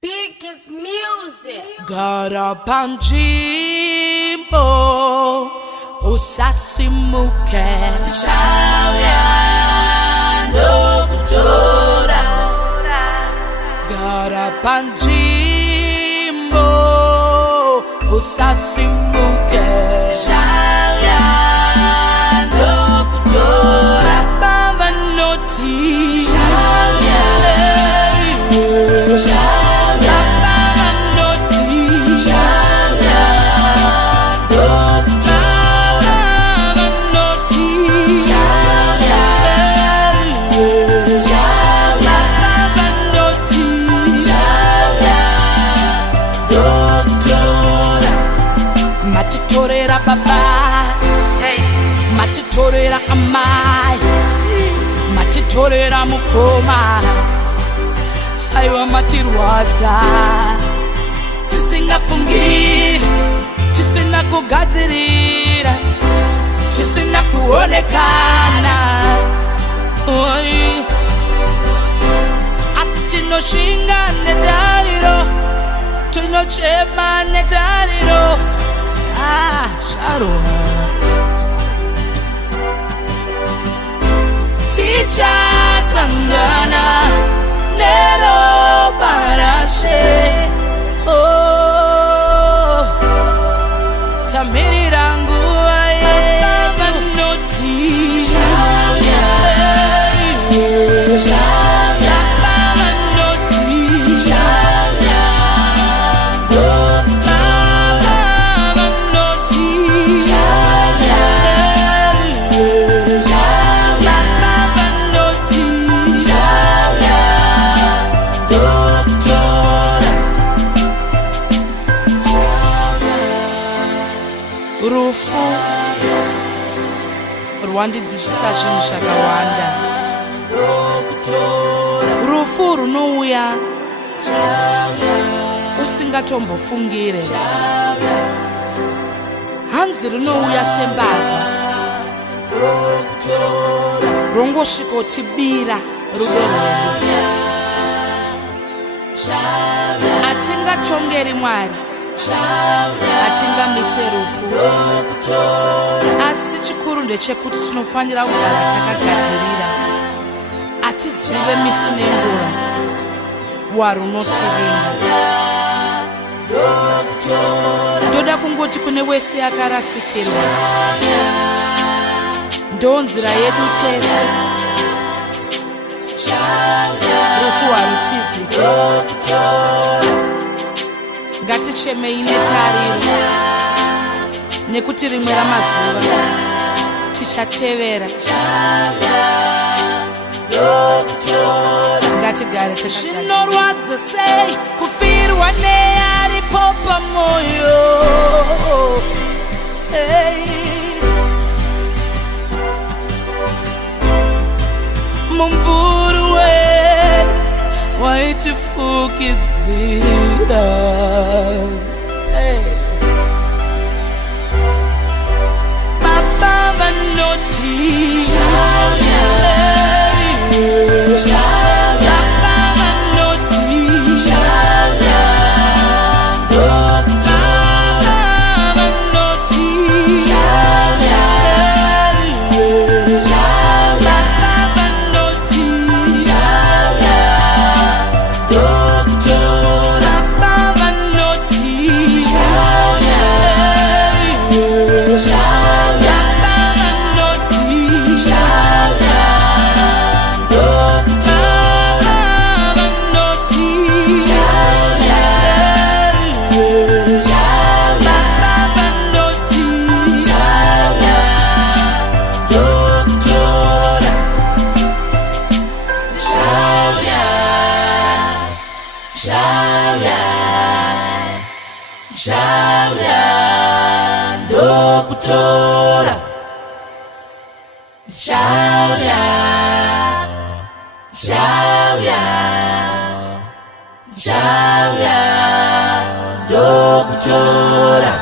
Biggest music. Garapanchimbo usasimuke Shauriando kutora. Garapanchimbo usasimuke Shauriando kutora. Baba noti Matitorera baba, matitorera amai, matitorera mukoma, aiwa matirwadza, tisingafungiri, tisina kugadzirira, tisina kuonekana, asi tinoshinga netariro, tinochema netariro. Shadows Teachers andana Nero parashe Oh Tamiri rangu aye Manoti Rufu rwandidzidzisa zvinhu zvakawanda. Rufu runouya usingatombofungire. Hanzi rinouya sembavha rongosvika utibira rudo rwedu. Hatingatongeri Mwari, hatingamise rufu, asi chikuru ndechekuti tinofanira kugara takagadzirira. Hatizive misi nenguva warunotivinga. Ndoda kungoti kune wese akarasikirwa, ndonzira yedu tese. Rufu harutizike. Ngatichemei netariro, nekuti rimwe ramazuva tichatevera. Ngatigare takagadzirira. Zvinorwadza sei kufirwa nearipo pamoyo. Mumvuri wedu waitifukidzira. Baba vanoti Shauriando kutora. Shauriando kutora.